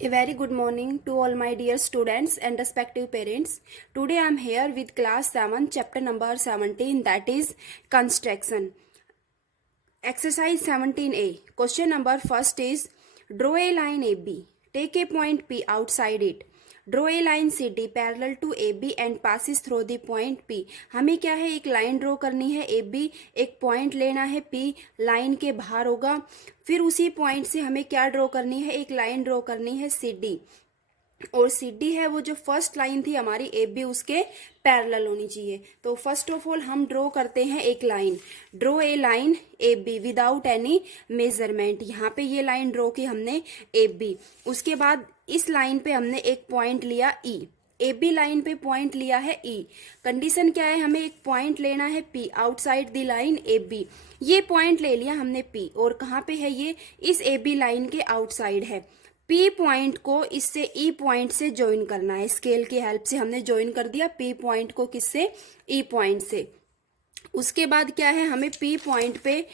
A very good morning to all my dear students and respective parents. Today I am here with class 7 chapter number 17, that is construction. Exercise 17A. Question number first is draw a line AB. Take a point P outside it. Draw a line CD parallel to AB and passes through the point P. हमें क्या है, एक line draw करनी है AB, एक point लेना है P, line के बाहर होगा। फिर उसी पॉइंट से हमें क्या ड्रॉ करनी है, एक लाइन ड्रॉ करनी है CD, और CD है वो जो फर्स्ट लाइन थी हमारी AB उसके पैरेलल होनी चाहिए। तो फर्स्ट ऑफ ऑल हम ड्रॉ करते हैं एक line. Draw a line AB without any measurement. यहाँ पे ये लाइन ड्रॉ की हमने AB। उसके बाद इस लाइन पे हमने एक पॉइंट लिया E। AB लाइन पे पॉइंट लिया है E। कंडीशन क्या है, हमें एक पॉइंट लेना है P outside the line AB। ये पॉइंट ले लिया हमने P, और कहाँ पे है ये, इस AB लाइन के आउटसाइड है। P पॉइंट को इससे E पॉइंट से ज्वाइन करना है। स्केल की हेल्प से हमने ज्वाइन कर दिया P पॉइंट को, किससे, E पॉइंट से। उसके बाद क्या है, हमें P पॉइंट पे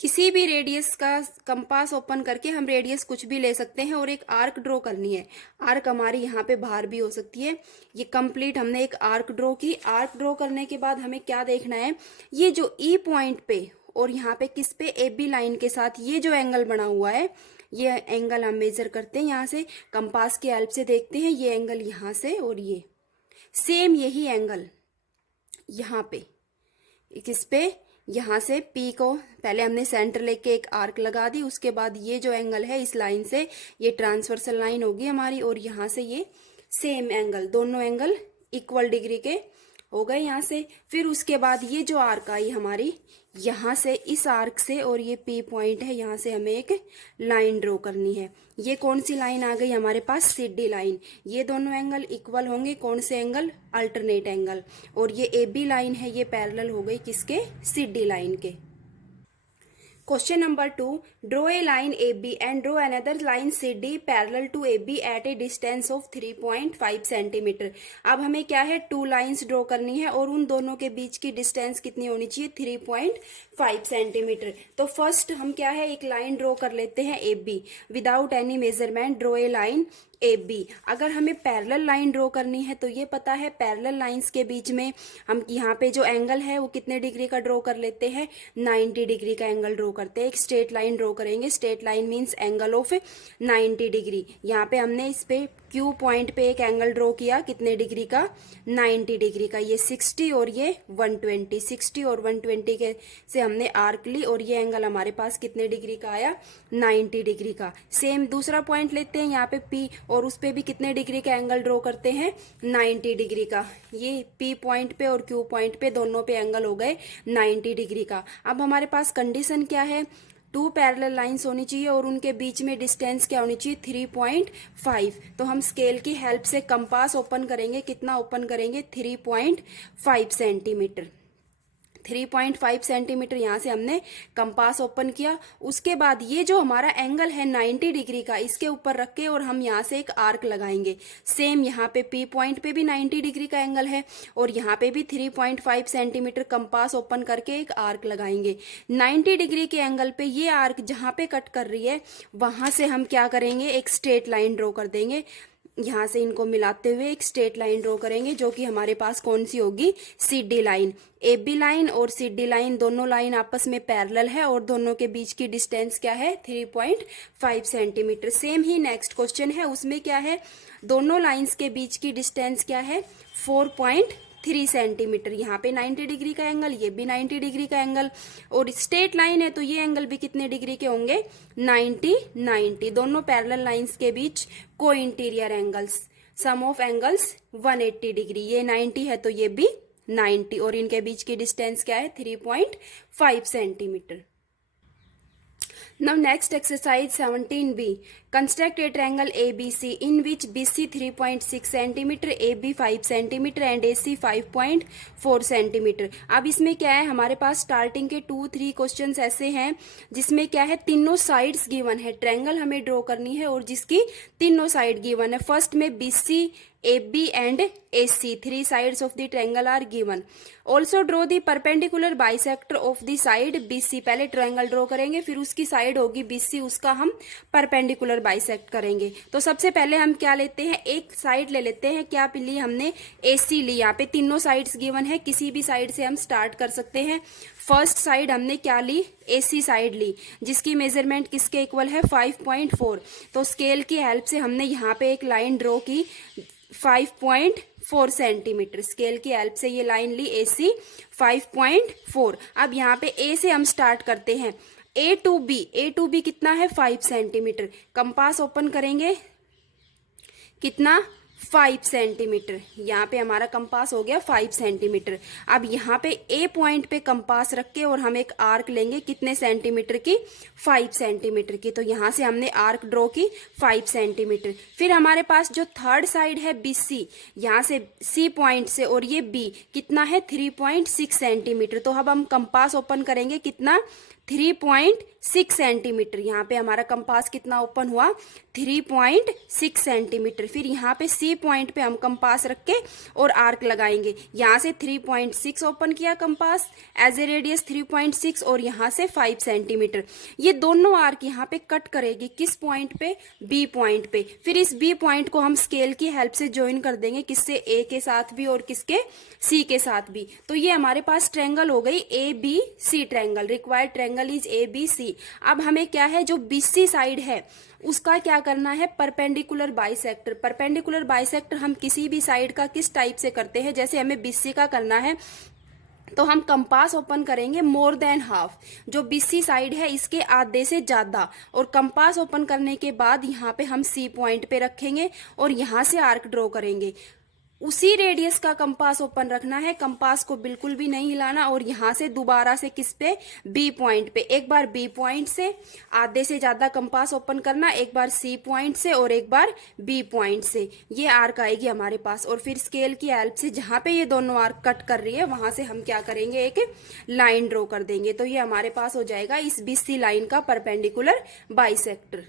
किसी भी रेडियस का कंपास ओपन करके हम रेडियस कुछ भी ले सकते हैं और एक आर्क ड्रॉ करनी है। आर्क हमारी यहाँ पे बाहर भी हो सकती है। ये कंप्लीट हमने एक आर्क ड्रॉ की। आर्क ड्रॉ करने के बाद हमें क्या देखना है, ये जो E पॉइंट पे और यहाँ पे किस पे, AB लाइन के साथ ये जो एंगल बना हुआ है, ये एंगल हम मेजर करते हैं। यहाँ से कंपास की हेल्प से देखते हैं, ये एंगल यहाँ से और ये सेम यही एंगल यहाँ पे, किस पे, यहाँ से P को पहले हमने सेंटर लेके एक आर्क लगा दी। उसके बाद ये जो एंगल है इस लाइन से ये ट्रांसवर्सल लाइन होगी हमारी, और यहाँ से ये सेम एंगल, दोनों एंगल इक्वल डिग्री के हो गए यहाँ से। फिर उसके बाद ये जो आर्क आई हमारी, यहाँ से इस आर्क से, और ये P पॉइंट है, यहाँ से हमें एक लाइन ड्रॉ करनी है। ये कौन सी लाइन आ गई हमारे पास, CD लाइन। ये दोनों एंगल इक्वल होंगे, कौन से एंगल, अल्टरनेट एंगल। और ये AB लाइन है, ये पैरेलल हो गई किसके, CD लाइन के। Question number 2. Draw a line AB and draw another line CD parallel to AB at a distance of 3.5 cm. अब हमें क्या है, 2 लाइन्स ड्रॉ करनी है और उन दोनों के बीच की डिस्टेंस कितनी होनी चाहिए, 3.5 सेंटीमीटर। तो फर्स्ट हम क्या है, एक लाइन ड्रॉ कर लेते हैं AB without any measurement. Draw a line AB। अगर हमें पैरेलल लाइन ड्रॉ करनी है तो ये पता है, पैरेलल लाइंस के बीच में हम यहाँ पे जो एंगल है वो कितने डिग्री का ड्रॉ कर लेते हैं, 90 डिग्री का एंगल ड्रॉ करते हैं। एक स्ट्रेट लाइन ड्रॉ करेंगे, straight line means angle of 90 degree. यहाँ पे हमने इस पे Q पॉइंट पे एक एंगल ड्रॉ किया, कितने डिग्री का, 90 डिग्री का। ये 60 और ये 120, 60 और 120 के से हमने आर्क ली, और ये एंगल हमारे पास कितने डिग्री का आया, 90 डिग्री का। सेम दूसरा पॉइंट लेते हैं यहाँ पे P, और उस पे भी कितने डिग्री का एंगल ड्रॉ करते हैं, 90 डिग्री का। ये P पॉइंट पे और Q पॉइंट पे दोनों पे एंगल हो गए 90 डिग्री का। अब हमारे पास कंडीशन क्या है, 2 पैरेलल लाइंस होनी चाहिए और उनके बीच में डिस्टेंस क्या होनी चाहिए, 3.5। तो हम स्केल की हेल्प से कंपास ओपन करेंगे, कितना ओपन करेंगे, 3.5 सेंटीमीटर। 3.5 सेंटीमीटर यहाँ से हमने कंपास ओपन किया। उसके बाद ये जो हमारा एंगल है 90 डिग्री का, इसके ऊपर रख के और हम यहाँ से एक आर्क लगाएंगे। सेम यहाँ पे P पॉइंट पे भी 90 डिग्री का एंगल है, और यहाँ पे भी 3.5 सेंटीमीटर कंपास ओपन करके एक आर्क लगाएंगे। 90 डिग्री के एंगल पे ये आर्क जहाँ पे कट कर रही है, वहां से हम क्या करेंगे, एक स्ट्रेट लाइन ड्रॉ कर देंगे। यहाँ से इनको मिलाते हुए एक स्ट्रेट लाइन ड्रॉ करेंगे, जो कि हमारे पास कौन सी होगी, CD लाइन। AB लाइन और CD लाइन दोनों लाइन आपस में पैरेलल है, और दोनों के बीच की डिस्टेंस क्या है, 3.5 सेंटीमीटर। सेम ही नेक्स्ट क्वेश्चन है, उसमें क्या है, दोनों लाइंस के बीच की डिस्टेंस क्या है, 4.3 सेंटीमीटर। यहाँ पे 90 डिग्री का एंगल, ये भी 90 डिग्री का एंगल, और स्ट्रेट लाइन है तो ये एंगल भी कितने डिग्री के होंगे, 90। दोनों पैरेलल लाइंस के बीच को interior angles, sum of angles 180 degree. ये 90 है तो ये भी 90, और इनके बीच की डिस्टेंस क्या है, 3.5 centimetre. Now next exercise 17B. Construct a triangle ABC in which BC 3.6 cm, AB 5 cm and AC 5.4 cm. अब इसमें क्या है, हमारे पास स्टार्टिंग के 2-3 क्वेश्चंस ऐसे हैं जिसमें क्या है, तीनों साइड्स गिवन है। ट्रायंगल हमें ड्रॉ करनी है और जिसकी तीनों साइड गिवन है। फर्स्ट में BC, AB and AC, 3 sides of the triangle are given. Also draw the perpendicular bisector of the side BC. पहले ट्रायंगल ड्रॉ करेंगे, फिर उसकी साइड होगी BC, उसका हम परपेंडिकुलर परपेंडिकुलर बाइसेक्ट करेंगे। तो सबसे पहले हम क्या लेते हैं, एक साइड ले लेते हैं। क्या ली हमने, AC ली। यहाँ पे तीनों साइड्स गिवन है, किसी भी साइड से हम स्टार्ट कर सकते हैं। फर्स्ट साइड हमने क्या ली, AC साइड ली, जिसकी मेजरमेंट किसके इक्वल है, 5.4। तो स्केल की हेल्प से हमने यहाँ पे एक लाइन ड्रॉ की 5.4 सेंटीमीटर। स्केल की हेल्प से ये लाइन ली AC 5.4। अब यहाँ पे A से हम स्टार्ट करते हैं, A to B कितना है, 5 सेंटीमीटर। कंपास ओपन करेंगे, कितना, 5 सेंटीमीटर। यहाँ पे हमारा कंपास हो गया 5 सेंटीमीटर। अब यहाँ पे A पॉइंट पे कंपास रख के और हम एक आर्क लेंगे, कितने सेंटीमीटर की, 5 सेंटीमीटर की। तो यहाँ से हमने आर्क ड्रॉ की 5 सेंटीमीटर। फिर हमारे पास जो थर्ड साइड है BC, यहाँ से C पॉइंट से और ये B कितना है, 3.6 सेंटीमीटर। तो अब हम कंपास ओपन करेंगे, कितना, 3.6 सेंटीमीटर। यहाँ पे हमारा कंपास कितना ओपन हुआ, 3.6 सेंटीमीटर। फिर यहाँ पे C पॉइंट पे हम कंपास रख के और आर्क लगाएंगे। यहाँ से 3.6 ओपन किया कंपास, एज ए रेडियस 3.6, और यहाँ से 5 सेंटीमीटर। ये दोनों आर्क यहाँ पे कट करेगी, किस पॉइंट पे, B पॉइंट पे। फिर इस B पॉइंट को हम स्केल की हेल्प से ज्वाइन कर देंगे, किससे, A के साथ भी और किसके, C के साथ भी। तो ये हमारे पास ट्रायंगल हो गई ABC triangle. Required triangle is ABC। अब हमें क्या है, जो BC साइड है उसका क्या करना है, परपेंडिकुलर बाइसेक्टर। परपेंडिकुलर बाइसेक्टर हम किसी भी साइड का किस टाइप से करते हैं, जैसे हमें BC का करना है तो हम कंपास ओपन करेंगे मोर देन हाफ, जो BC साइड है इसके आधे से ज्यादा, और कंपास ओपन करने के बाद यहाँ पे हम C पॉइंट पे रखेंगे और यहाँ से आर्क ड्रॉ करेंगे। उसी रेडियस का कंपास ओपन रखना है, कंपास को बिल्कुल भी नहीं हिलाना, और यहाँ से दोबारा से किस पे, B पॉइंट पे। एक बार B पॉइंट से आधे से ज्यादा कंपास ओपन करना, एक बार C पॉइंट से और एक बार B पॉइंट से। ये आर्क आएगी हमारे पास। और फिर स्केल की हेल्प से जहां पे ये दोनों आर्क कट कर रही है वहां से हम क्या करेंगे, एक लाइन ड्रॉ कर देंगे। तो ये हमारे पास हो जाएगा इस BC लाइन का परपेंडिकुलर बाइसेक्टर।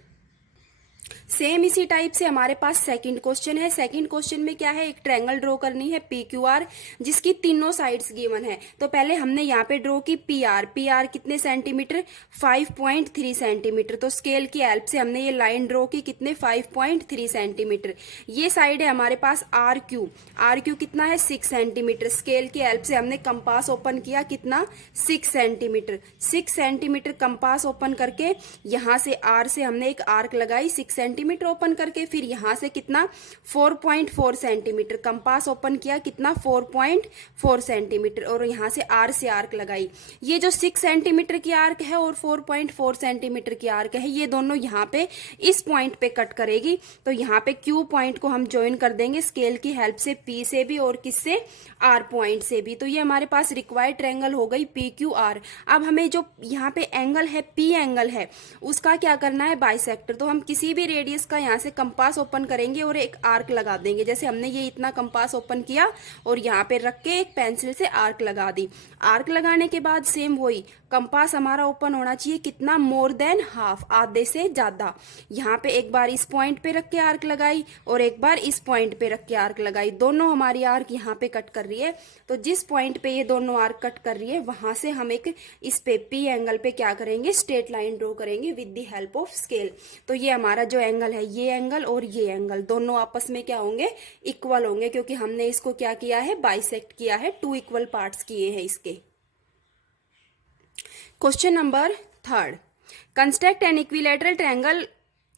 सेम इसी टाइप से हमारे पास सेकंड क्वेश्चन है। सेकंड क्वेश्चन में क्या है, एक ट्रायंगल ड्रॉ करनी है PQR, जिसकी तीनों साइड्स गिवन है। तो पहले हमने यहाँ पे ड्रॉ की PR कितने सेंटीमीटर, 5.3 सेंटीमीटर। तो स्केल की हेल्प से हमने ये लाइन ड्रॉ की, कितने, 5.3 सेंटीमीटर। ये साइड है हमारे पास RQ कितना है, 6 सेंटीमीटर। स्केल की हेल्प से हमने कंपास ओपन किया, कितना, 6 सेंटीमीटर। 6 सेंटीमीटर कंपास ओपन करके यहाँ से R से हमने एक आर्क लगाई 6 सेंटीमीटर ओपन करके। फिर यहां से कितना, 4.4 सेंटीमीटर। कंपास ओपन किया, कितना, 4.4 सेंटीमीटर, और यहां से आर से आर्क लगाई। ये जो 6 सेंटीमीटर की आर्क है और 4.4 सेंटीमीटर की आर्क है, ये दोनों यहां पे इस पॉइंट पे कट करेगी। तो यहां पे Q पॉइंट को हम ज्वाइन कर देंगे स्केल की हेल्प से, P से भी और किससे, R पॉइंट से भी। तो ये हमारे पास रिक्वायर्ड ट्रायंगल हो गई PQR। अब हमें जो यहाँ पे एंगल है, P एंगल है, उसका क्या करना है, बाइसेक्टर। तो हम किसी भी रेडियस का यहाँ से कंपास ओपन करेंगे और एक आर्क लगा देंगे। जैसे हमने ये इतना कंपास ओपन किया और यहाँ पे रख के एक पेंसिल से आर्क लगा दी। आर्क लगाने के बाद सेम वही कंपास हमारा ओपन होना चाहिए, कितना, मोर देन हाफ, आधे से ज्यादा। यहाँ पे एक बार इस पॉइंट पे रख के आर्क लगाई और एक बार इस पॉइंट पे रख के आर्क लगाई। दोनों हमारी आर्क यहाँ पे कट कर रही है। तो जिस पॉइंट पे ये दोनों आर्क कट कर रही है वहां से हम एक इस पे P एंगल पे क्या करेंगे, स्ट्रेट लाइन ड्रॉ करेंगे with the help of scale. तो ये हमारा जो एंगल है, ये एंगल और ये एंगल दोनों आपस में क्या होंगे, इक्वल होंगे, क्योंकि हमने इसको क्या किया है, बाइसेक्ट किया है, 2 इक्वल पार्ट्स किए हैं इसके। Question number 3, construct an equilateral triangle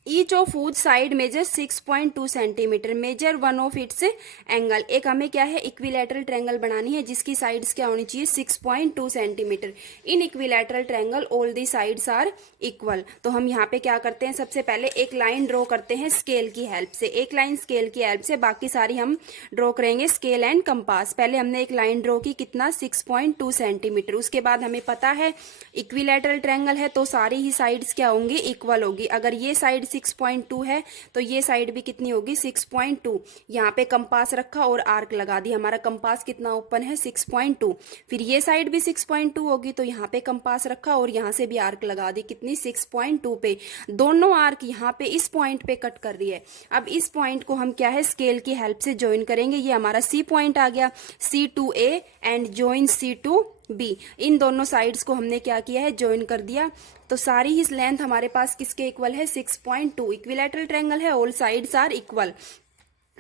each of whose side measure 6.2 centimetre, measure one of its angle. एक हमें क्या है, इक्विलैटरल ट्रायंगल बनानी है जिसकी साइड्स क्या होनी चाहिए, 6.2 centimetre. In equilateral triangle all the sides are equal. तो हम यहाँ पे क्या करते हैं, सबसे पहले एक लाइन ड्रॉ करते हैं स्केल की हेल्प से। एक लाइन स्केल की हेल्प से, बाकी सारी हम ड्रॉ करेंगे स्केल एंड कंपास। पहले हमने एक लाइन ड्रॉ की, कितना, 6.2 सेंटीमीटर। उसके बाद हमें पता है इक्विलैटरल ट्रायंगल है तो सारी ही साइड्स क्या होंगी, इक्वल होगी। अगर ये साइड 6.2 है तो ये साइड भी कितनी होगी, 6.2। यहाँ पे कंपास रखा और आर्क लगा दी, हमारा कंपास कितना ओपन है, 6.2। फिर ये साइड भी 6.2 होगी तो यहाँ पे कंपास रखा और यहाँ से भी आर्क लगा दी, कितनी, 6.2 पे। दोनों आर्क यहाँ पे इस पॉइंट पे कट कर रही है। अब इस पॉइंट को हम क्या है, स्केल की हेल्प से ज्वाइन करेंगे। ये हमारा C पॉइंट आ गया, C to A and join C to B, इन दोनों साइड्स को हमने क्या किया है, ज्वाइन कर दिया। तो सारी ही लेंथ हमारे पास किसके इक्वल है, 6.2। इक्विलैटरल ट्रायंगल है, ऑल साइड्स आर इक्वल।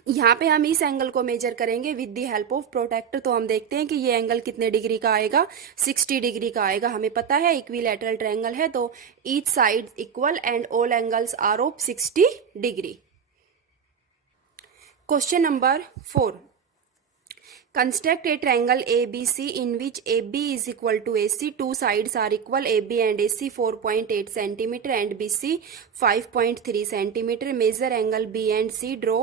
यहाँ पे हम इस एंगल को मेजर करेंगे with the help of protractor. तो हम देखते हैं कि ये एंगल कितने डिग्री का आएगा, 60 डिग्री का आएगा। हमें पता है इक्विलैटरल ट्रायंगल है, तो each side equal and all angles are of 60 degree. Question number 4, construct a triangle ABC in which AB is equal to AC. Two sides are equal, AB and AC 4.8 cm and BC 5.3 cm. Measure angle B and C. Draw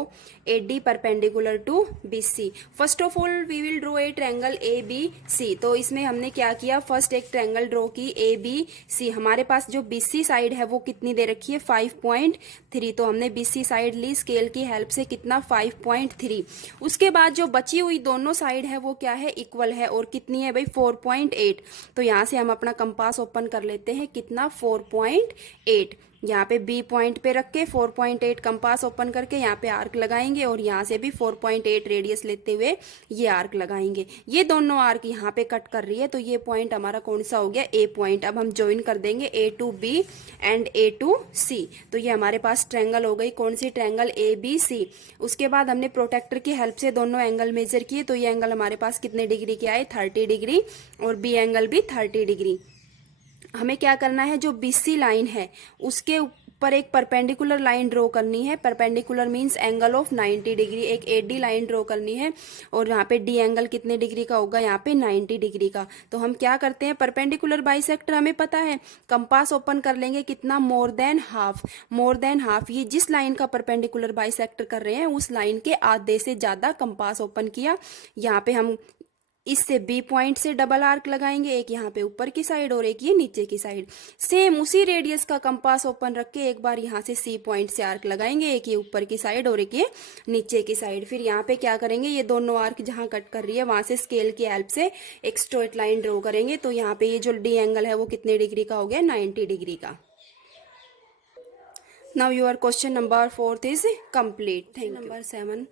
AD perpendicular to BC. First of all we will draw a triangle ABC. तो इसमें हमने क्या किया, first एक triangle draw की ABC। हमारे पास जो BC side है वो कितनी दे रखी है, 5.3। तो हमने BC साइड ली स्केल की हेल्प से, कितना, 5.3। उसके बाद जो बची हुई दोनों साइड है वो क्या है, इक्वल है, और कितनी है भाई, 4.8। तो यहां से हम अपना कंपास ओपन कर लेते हैं, कितना, 4.8। यहाँ पे बी पॉइंट पे रख के 4.8 कंपास ओपन करके यहाँ पे आर्क लगाएंगे, और यहाँ से भी 4.8 रेडियस लेते हुए ये आर्क लगाएंगे। ये दोनों आर्क यहाँ पे कट कर रही है, तो ये पॉइंट हमारा कौन सा हो गया, ए पॉइंट। अब हम ज्वाइन कर देंगे A to B and A to C. तो ये हमारे पास ट्रायंगल हो गई, कौन सी, ट्रायंगल ए बी सी। उसके बाद हमने प्रोटेक्टर की हेल्प से दोनों एंगल मेजर किए, तो ये एंगल हमारे पास कितने डिग्री के आए, 30 डिग्री, और बी एंगल भी 30 डिग्री। हमें क्या करना है, जो BC लाइन है उसके ऊपर एक परपेंडिकुलर लाइन ड्रॉ करनी है। Perpendicular means angle of 90 degree. एक AD लाइन ड्रॉ करनी है, और यहाँ पे D एंगल कितने डिग्री का होगा, यहाँ पे 90 डिग्री का। तो हम क्या करते हैं, परपेंडिकुलर बाइसेक्टर हमें पता है, कंपास ओपन कर लेंगे, कितना, more than half. More than half, ये जिस लाइन का परपेंडिकुलर बाइसेक्टर कर रहे हैं उस लाइन के आधे से ज्यादा कंपास ओपन किया। यहाँ पे हम इससे बी पॉइंट से डबल आर्क लगाएंगे, एक यहाँ पे ऊपर की साइड और एक ये नीचे की साइड। सेम उसी रेडियस का कंपास ओपन रख के एक बार यहाँ से सी पॉइंट से आर्क लगाएंगे, एक ये ऊपर की साइड और एक ये नीचे की साइड। फिर यहाँ पे क्या करेंगे, ये दोनों आर्क जहाँ कट कर रही है वहां से स्केल की हेल्प से एक स्ट्रेट लाइन ड्रॉ करेंगे। तो यहाँ पे ये जो डी एंगल है वो कितने डिग्री का हो गया, 90 डिग्री का। Now your question number 4 is complete. Thank you. Number 7,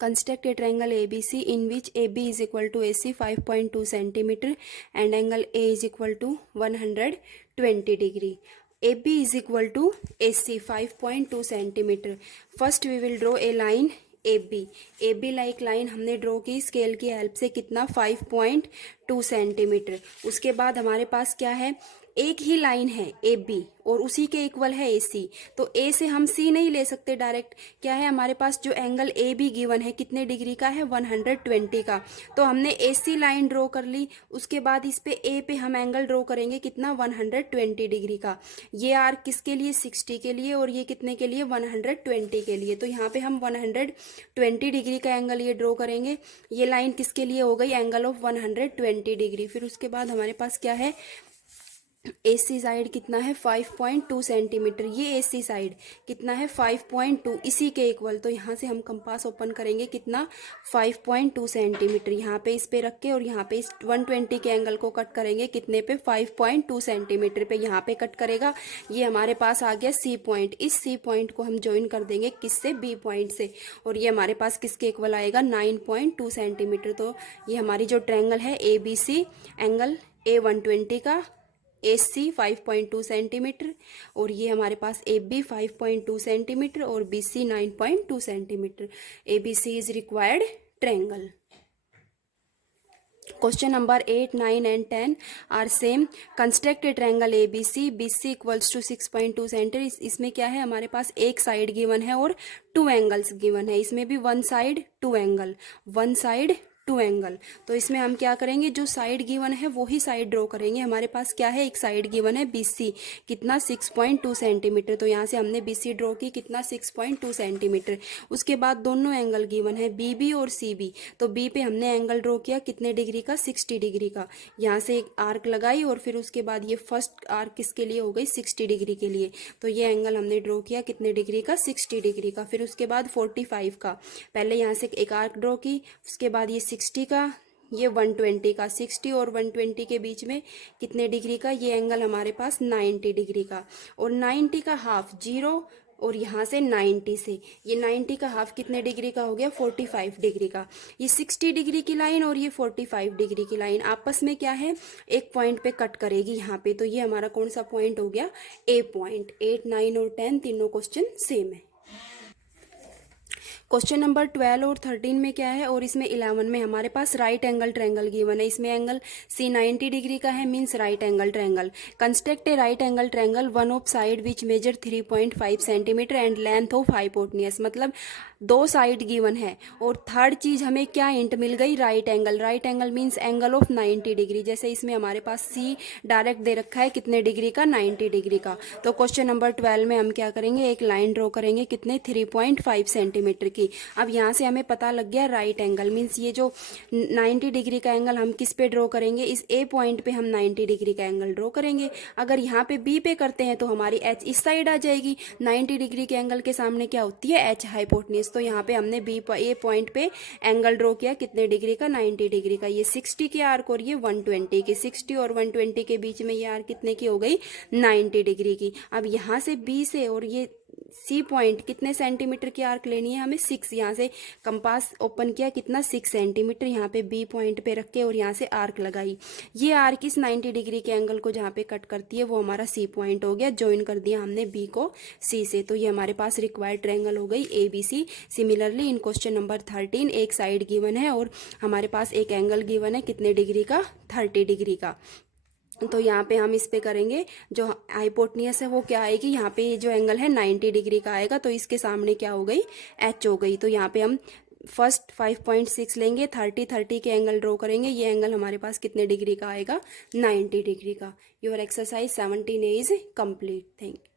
construct a triangle ABC in which AB is equal to AC 5.2 centimeter and angle A is equal to 120 degree. AB is equal to AC 5.2 centimeter. First we will draw a line AB. AB like line हमने draw की scale की help से, कितना, 5.2 centimetre. उसके बाद हमारे पास क्या है, एक ही लाइन है AB और उसी के इक्वल है AC। तो A से हम C नहीं ले सकते डायरेक्ट, क्या है हमारे पास जो एंगल AB गिवन है कितने डिग्री का है, 120 का। तो हमने AC लाइन ड्रॉ कर ली, उसके बाद इस पे A पे हम एंगल ड्रॉ करेंगे, कितना, 120 डिग्री का। ये आर्क किसके लिए, 60 के लिए, और ये कितने के लिए, 120 के लिए। तो यहाँ पे हम 120 डिग्री का एंगल ये ड्रॉ करेंगे। ये लाइन किसके लिए हो गई, एंगल ऑफ 120 डिग्री। फिर उसके बाद हमारे पास क्या है, AC साइड कितना है, 5.2 सेंटीमीटर। ये AC साइड कितना है, 5.2, इसी के इक्वल। तो यहाँ से हम कंपास ओपन करेंगे, कितना, 5.2 सेंटीमीटर। यहाँ पे इस पे रख के और यहाँ पे इस 120 के एंगल को कट करेंगे, कितने पे, 5.2 सेंटीमीटर पे यहाँ पे कट करेगा। ये हमारे पास आ गया C पॉइंट। इस C पॉइंट को हम ज्वाइन कर देंगे किससे, B पॉइंट से, और ये हमारे पास किसके इक्वल आएगा, 9.2 सेंटीमीटर। तो ये हमारी जो ट्रायंगल है ABC, एंगल A 120 का, AC 5.2 सेंटीमीटर, और ये हमारे पास AB 5.2 सेंटीमीटर और BC 9.2 centimetre. ABC is required triangle. Question number 8, 9 and 10 are same. Construct a triangle ABC, BC equals to 6.2 centimetre. इसमें क्या है, हमारे पास एक साइड गिवन है और 2 एंगल्स गिवन है। इसमें भी 1 साइड 2 एंगल, 1 साइड 2 एंगल। तो इसमें हम क्या करेंगे, जो साइड गिवन है वो ही साइड ड्रॉ करेंगे। हमारे पास क्या है, एक साइड गिवन है BC, कितना, 6.2 सेंटीमीटर। तो यहाँ से हमने BC ड्रॉ की, कितना, 6.2 सेंटीमीटर। उसके बाद दोनों एंगल गिवन है BB और CB। तो B पे हमने एंगल ड्रॉ किया, कितने डिग्री का, 60 डिग्री का। यहाँ से एक आर्क लगाई, और फिर उसके बाद ये फर्स्ट आर्क किसके लिए हो गई, 60 डिग्री के लिए। तो ये एंगल हमने ड्रॉ किया, कितने डिग्री का, 60 डिग्री का। फिर उसके बाद 45 का, पहले यहाँ से एक आर्क ड्रॉ की, उसके बाद ये 60 का, ये 120 का। 60 और 120 के बीच में कितने डिग्री का, ये एंगल हमारे पास 90 डिग्री का। और 90 का हाफ 0 और यहाँ से 90 से, ये 90 का हाफ कितने डिग्री का हो गया, 45 डिग्री का। ये 60 डिग्री की लाइन और ये 45 डिग्री की लाइन आपस में क्या है, एक पॉइंट पे कट करेगी यहाँ पे, तो ये हमारा कौन सा पॉइंट हो गया, ए पॉइंट। 8, 9 और 10 तीनों क्वेश्चन सेम है। क्वेश्चन नंबर 12 और 13 में क्या है, और इसमें 11 में हमारे पास राइट एंगल ट्रायंगल गिवन है। इसमें एंगल सी 90 डिग्री का है, means right angle triangle. Construct a right angle triangle, one of side which measure 3.5 centimetre and length of hypotenuse. मतलब दो साइड गिवन है और थर्ड चीज हमें क्या हिंट मिल गई, right angle. Right angle means angle of 90 degree. जैसे इसमें हमारे पास सी डायरेक्ट दे रखा है कितने डिग्री का, 90 डिग्री का। तो क्वेश्चन नंबर 12 में हम क्या करेंगे, एक लाइन ड्रॉ करेंगे कितने, 3.5 सेंटीमीटर की। अब यहाँ से हमें पता लग गया राइट एंगल मीन्स ये जो 90 डिग्री का एंगल हम किस पे ड्रॉ करेंगे, इस ए पॉइंट पे हम 90 डिग्री का एंगल ड्रॉ करेंगे। अगर यहाँ पे बी पे करते हैं तो हमारी एच इस साइड आ जाएगी। 90 डिग्री के एंगल के सामने क्या होती है, एच हाइपोटेन्यूज। तो यहाँ पे हमने बी ए पॉइंट पे एंगल ड्रॉ किया कितने डिग्री का, 90 डिग्री का। ये 60 की आर्क और ये 120 की। 60 और 120 के बीच में ये आर्क कितने की हो गई, 90 डिग्री की। अब यहाँ से बी से और ये सी पॉइंट कितने सेंटीमीटर की आर्क लेनी है हमें, 6। यहाँ से कंपास ओपन किया कितना, 6 सेंटीमीटर। यहाँ पे बी पॉइंट पे रख के और यहाँ से आर्क लगाई। ये आर्क इस 90 डिग्री के एंगल को जहाँ पे कट करती है वो हमारा सी पॉइंट हो गया। ज्वाइन कर दिया हमने बी को सी से, तो ये हमारे पास रिक्वायर्ड ट्रायंगल हो गई ABC। Similarly in question number 13 एक साइड गिवन है और हमारे पास एक एंगल गिवन है कितने डिग्री का, 30 डिग्री का। तो यहाँ पे हम इस पे करेंगे, जो हाइपोटेन्यूज है वो क्या आएगी, यहाँ पे जो एंगल है 90 डिग्री का आएगा, तो इसके सामने क्या हो गई, एच हो गई। तो यहाँ पे हम फर्स्ट 5.6 लेंगे, 30 के एंगल ड्रॉ करेंगे। ये एंगल हमारे पास कितने डिग्री का आएगा, 90 डिग्री का। Your exercise 17 is complete. Thank you.